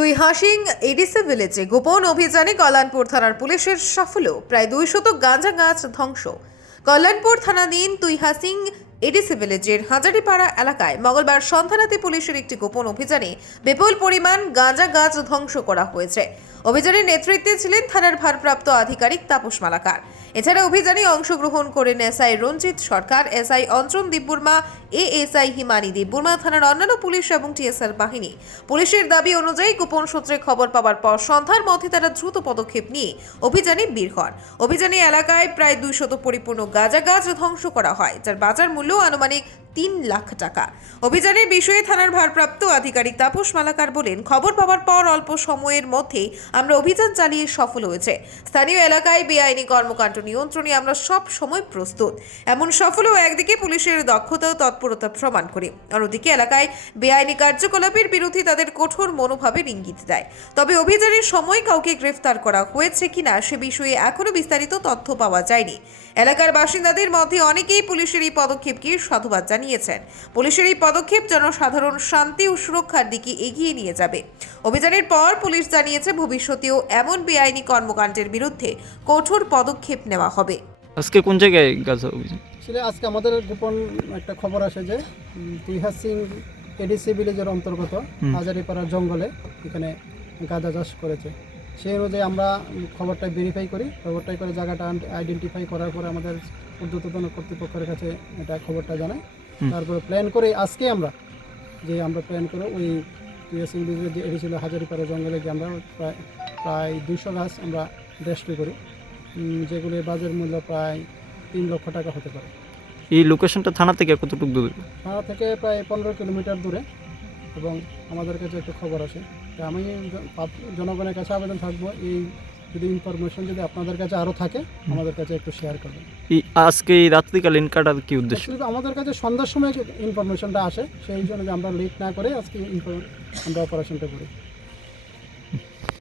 দুই হাসিং এডিসি ভিলেজে গোপন অভিযানে কল্যাণপুর থানার পুলিশের সাফল্য, প্রায় 200 গাঁজা গাছ ধ্বংস। কল্যাণপুর থানাধীন দুই হাসিং এডিসি ভিলেজের হাজারিপাড়া এলাকায় মঙ্গলবার সন্ধ্যারাতে পুলিশের একটি গোপন অভিযানে বিপুল পরিমাণ গাঁজা গাছ ধ্বংস করা হয়েছে। অভিযানের নেতৃত্বে ছিলেন থানার ভারপ্রাপ্ত আধিকারিক তাপস মালাকার। এছাড়া অভিযানে অংশগ্রহণ করেন এসআই রঞ্জিত সরকার, এসআই অঞ্জন দেববর্মা, এএসআই হিমানি দেববর্মা, থানার অন্যান্য পুলিশ এবং টিএসআর বাহিনী। পুলিশের দাবি অনুযায়ী গোপন সূত্রে খবর পাওয়ার পর সন্ধ্যার মধ্যে তারা দ্রুত পদক্ষেপ নিয়ে অভিযানে বের হন। অভিযানে এলাকায় প্রায় 200 পরিপূর্ণ গাঁজা গাছ ধ্বংস করা হয়, যার বাজার মূল্য আনুমানিক 3 লাখ টাকা। অভিযানের বিষয়ে থানার ভারপ্রাপ্ত আধিকারিক তাপস মালাকার বলেন, খবর পাওয়ার পর অল্প সময়ের মধ্যে আমরা অভিযান চালিয়ে সফল হয়েছে। স্থানীয় এলাকায় বেআইনি কর্মকাণ্ড নিয়ন্ত্রণে আমরা সব সময় প্রস্তুত। এমন সফলও একদিকে পুলিশের দক্ষতা ও তৎপরতা প্রমাণ করে, অন্যদিকে এলাকায় বেআইনি কার্যকলাপের বিরুদ্ধে তাদের কঠোর মনোভাবের ইঙ্গিত দেয়। তবে অভিযানের সময় কাউকে গ্রেফতার করা হয়েছে কিনা সে বিষয়ে এখনো বিস্তারিত তথ্য পাওয়া যায়নি। এলাকার বাসিন্দাদের মধ্যে অনেকেই পুলিশের এই পদক্ষেপকে সাধুবাদ জানিয়েছেন। পুলিশের এই পদক্ষেপ জনসাধারণ শান্তি ও সুরক্ষার দিকে এগিয়ে নিয়ে যাবে। অভিযানের পর পুলিশ জানিয়েছে ভবিষ্যতেও এমন বেআইনি কর্মকাণ্ডের বিরুদ্ধে কঠোর পদক্ষেপ নেওয়া হবে। আজকে কোন জায়গায় গাছ অভিযান? আজকে আমাদের গোপন একটা খবর আসে যে দুই হাসিং এডিসি ভিলেজের অন্তর্গত হাজারিপাড়ার জঙ্গলে এখানে গাঁজা চাষ করেছে। সেই অনুযায়ী আমরা খবরটা ভেরিফাই করি। খবরটাই করে জায়গাটা আইডেন্টিফাই করার পরে আমাদের ঊর্ধ্বতন কর্তৃপক্ষের কাছে এটা খবরটা জানাই। তারপরে প্ল্যান করে আজকে আমরা প্ল্যান করে ওই দুই হাসিং ভিলেজের যে এটি ছিল হাজারিপাড়া জঙ্গলে গিয়ে আমরা প্রায় 200 গাছ আমরা রেস্ট্রি করি, যেগুলির বাজার মূল্য প্রায় 3 লক্ষ টাকা হতে পারে। এই লোকেশনটা থানা থেকে কতটুকু দূরে? থানা থেকে প্রায় 15 কিলোমিটার দূরে, এবং আমাদের কাছে একটা খবর আসে। তো আমি জনগণের কাছে আবেদন থাকবো, এই যদি ইনফরমেশন যদি আপনাদের কাছে আরও থাকে আমাদের কাছে একটু শেয়ার করবেন। আজকে এই রাত্রিকালীন কাটার কি উদ্দেশ্য? আমাদের কাছে সন্ধ্যার সময় ইনফরমেশনটা আসে, সেই জন্য আমরা লেট না করে আজকে আমরা অপারেশনটা করি।